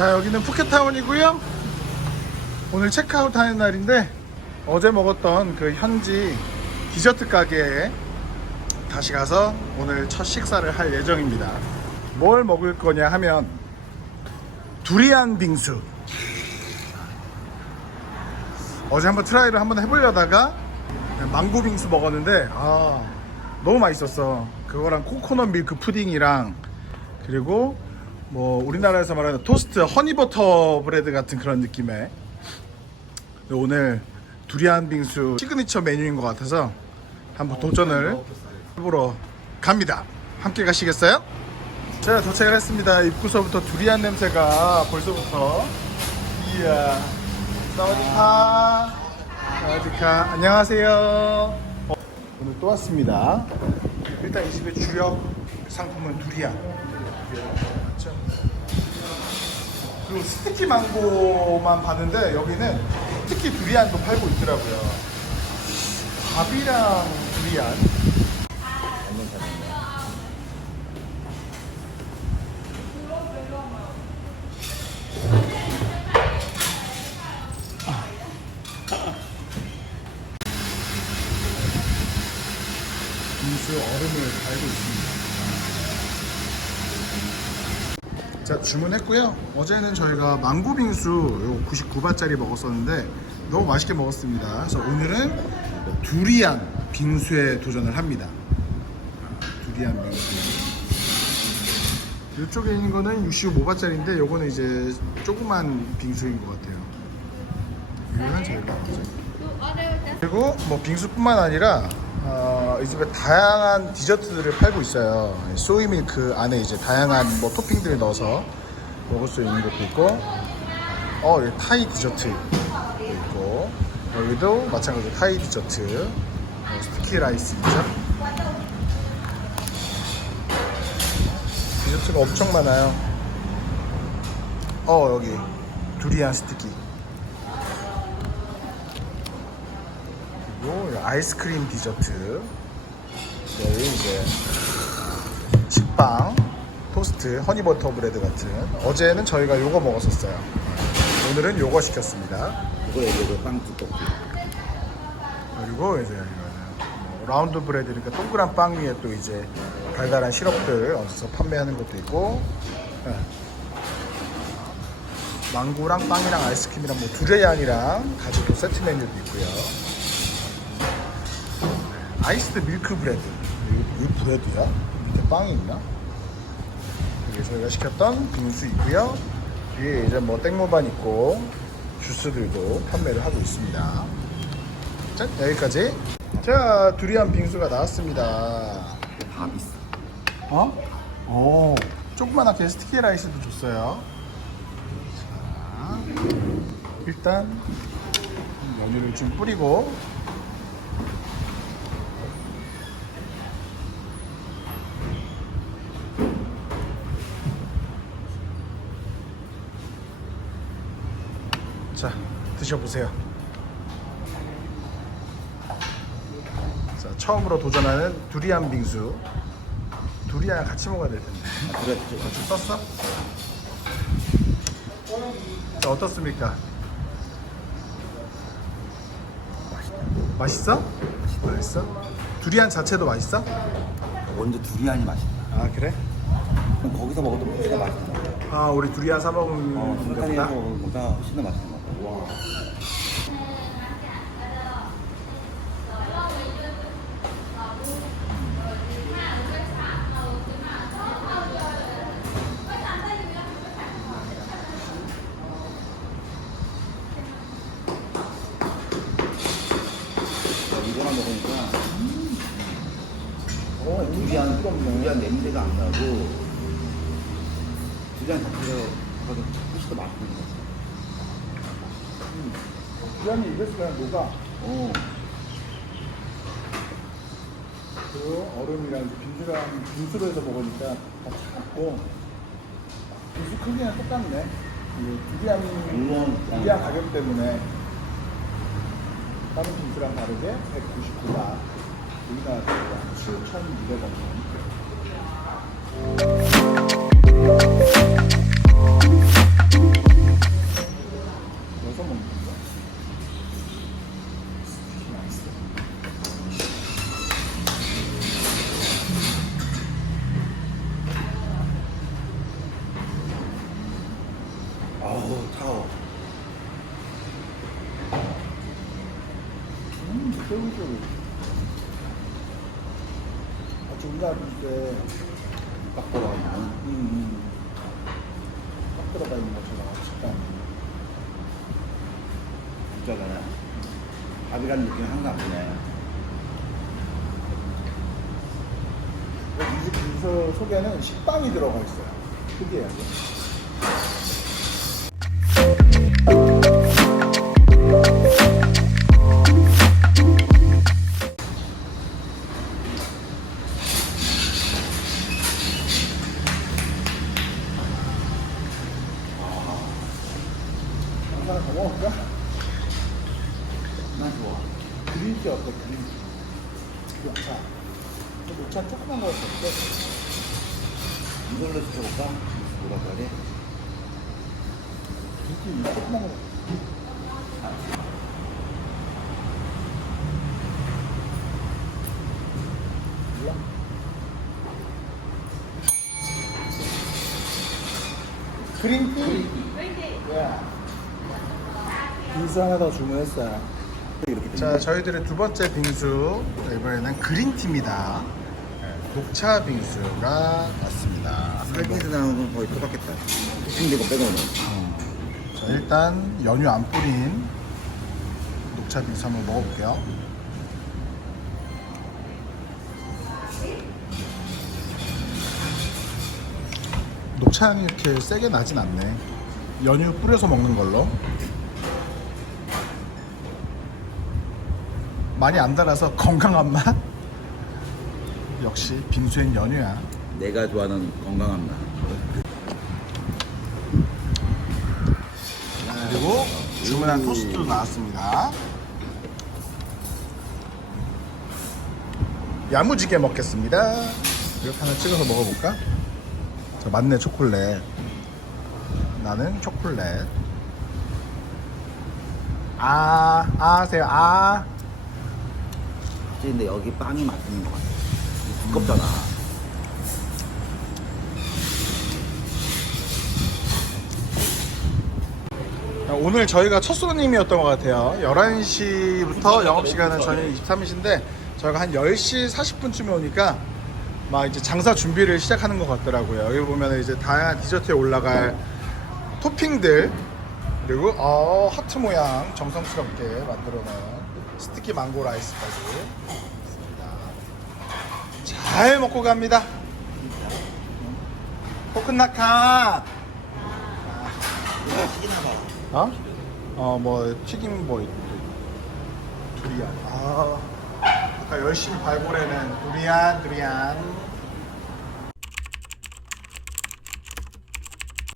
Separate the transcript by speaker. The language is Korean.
Speaker 1: 자 여기는 푸켓타운이고요. 오늘 체크아웃 하는 날인데 어제 먹었던 그 현지 디저트 가게에 다시 가서 오늘 첫 식사를 할 예정입니다. 뭘 먹을 거냐 하면 두리안 빙수. 어제 한번 트라이를 한번 해보려다가 망고 빙수 먹었는데 아 너무 맛있었어. 그거랑 코코넛 밀크 푸딩이랑 그리고 뭐 우리나라에서 말하는 토스트 허니버터 브레드 같은 그런 느낌의 오늘 두리안 빙수 시그니처 메뉴인 것 같아서 한번 도전을 해보러 갑니다. 함께 가시겠어요? 제가 도착을 했습니다. 입구서부터 두리안 냄새가 벌써부터. 이야 사와디카. 사와디카 안녕하세요. 어, 오늘 또 왔습니다. 일단 이 집의 주력 상품은 두리안 맞죠? 그리고 스티키 망고만 봤는데 여기는 특히 두리안도 팔고 있더라고요 밥이랑 두리안 빙수 얼음을 달고 있습니다. 자 주문했고요. 어제는 저희가 망고 빙수 요 99바짜리 먹었었는데 너무 맛있게 먹었습니다. 그래서 오늘은 두리안 빙수에 도전을 합니다. 두리안 빙수. 이쪽에 있는 거는 65바짜리인데 요거는 이제 조그만 빙수인 것 같아요. 이거는 저희가 그리고 뭐 빙수뿐만 아니라 어, 이 집에 다양한 디저트들을 팔고 있어요. 소이 밀크 안에 이제 다양한 뭐 토핑들을 넣어서 먹을 수 있는 것도 있고, 어 여기 타이 디저트 있고 여기도 마찬가지로 타이 디저트, 어, 스티키 라이스죠. 디저트가 엄청 많아요. 어 여기 두리안 스티키. 그리고 아이스크림 디저트. 여기 이제 식빵 토스트 허니버터 브레드 같은. 어제는 저희가 요거 먹었었어요. 오늘은 요거 시켰습니다.
Speaker 2: 이거 얘기해도 빵 두껍고
Speaker 1: 그리고 이제 이거는 뭐 라운드 브레드 그러니까 동그란 빵 위에 또 이제 달달한 시럽들 얹어서 판매하는 것도 있고 예. 망고랑 빵이랑 아이스크림이랑 뭐 두레안이랑 가지고 세트 메뉴도 있고요 아이스드 밀크 브레드. 이, 이 브레드야? 밑에 빵이 있나? 여기 저희가 시켰던 빙수 있고요. 뒤에 이제 뭐 땡모반 있고 주스들도 판매를 하고 있습니다. 자 여기까지. 자 두리안 빙수가 나왔습니다.
Speaker 2: 다 비싸
Speaker 1: 어? 오 조그만하게 스티키 라이스도 줬어요. 자 일단 연유를 좀 뿌리고 자 드셔보세요 자 처음으로 도전하는 두리안 빙수 두리안 같이 먹어야 될 텐데
Speaker 2: 아, 그래
Speaker 1: 좀 떴어? 자 어떻습니까? 맛있어? 맛있어? 두리안 자체도 맛있어?
Speaker 2: 먼저 두리안이 맛있다
Speaker 1: 아 그래?
Speaker 2: 그럼 거기서 먹어도 더 맛있다
Speaker 1: 아 우리 두리안 사 먹은
Speaker 2: 어 순간에서
Speaker 1: 것보다?
Speaker 2: 먹은 거보다 훨씬 더 맛있는 것 같아 와 이거랑 먹으니까 어, 두리안, 두리안 냄새가 안 나고 두리안 자체가 훨씬 더 맛있는 것 같아
Speaker 1: 두 리안이 입에서 그냥 녹아
Speaker 2: 어.
Speaker 1: 그 얼음이랑 빙수랑 빙수로 해서 먹으니까 다 차갑고 빙수 크기는 똑같네.
Speaker 2: 물론 그냥
Speaker 1: 두리안. 가격 때문에 다른 빙수랑 다르게 199바 우리나라 돈으로 7,200원 아우 타워. 음, 새우젓. 아, 종잡을 때
Speaker 2: 딱 들어가 있네.
Speaker 1: 음, 음. 딱 들어가 있는 것처럼 식감.
Speaker 2: 진짜잖아. 밥이란 느낌 항상 그냥.
Speaker 1: 이 집, 소개는 식빵이 들어가 있어요. 특이하게.
Speaker 2: 난 좋아.
Speaker 1: 그린티 어때? 그린티. 녹차. 녹차 조그만 거 어때?
Speaker 2: 이걸로 시켜볼까? 뭐라 그래?
Speaker 1: 그린티 조그만 거. 몰라? 그린티? 야. 빙수 하나 더 주문했어요. 자, 저희들의 두 번째 빙수 이번에는 그린티입니다. 네, 녹차 빙수가 왔습니다.
Speaker 2: 살기스 나오는 건 거의 똑같겠다. 토핑되고 빼고는.
Speaker 1: 자, 일단 연유 안 뿌린 녹차 빙수 한번 먹어볼게요. 녹차 향이 이렇게 세게 나진 않네. 연유 뿌려서 먹는 걸로. 많이 안 달아서 건강한 맛? 역시 빙수엔 연유야.
Speaker 2: 내가 좋아하는 건강한 맛.
Speaker 1: 그리고 주문한 토스트도 나왔습니다. 야무지게 먹겠습니다. 이렇게 하나 찍어서 먹어볼까? 저 맞네 초콜릿. 나는 초콜릿. 아, 아 하세요. 아.
Speaker 2: 근데 여기 빵이 맛있는 것 같아. 두껍잖아.
Speaker 1: 오늘 저희가 첫 손님이었던 것 같아요. 11시부터 영업시간은 저희 23시인데 저희가 한 10시 40분쯤에 오니까 막 이제 장사 준비를 시작하는 것 같더라고요. 여기 보면 이제 다양한 디저트에 올라갈 토핑들 그리고 어, 하트 모양 정성스럽게 만들어 놓은 스티키 망고 라이스까지 있습니다. 잘 먹고 갑니다.
Speaker 2: 봐.
Speaker 1: 어? 어, 뭐, 튀김 뭐, 두리안. 아, 아까 열심히 발굴해낸 두리안, 두리안.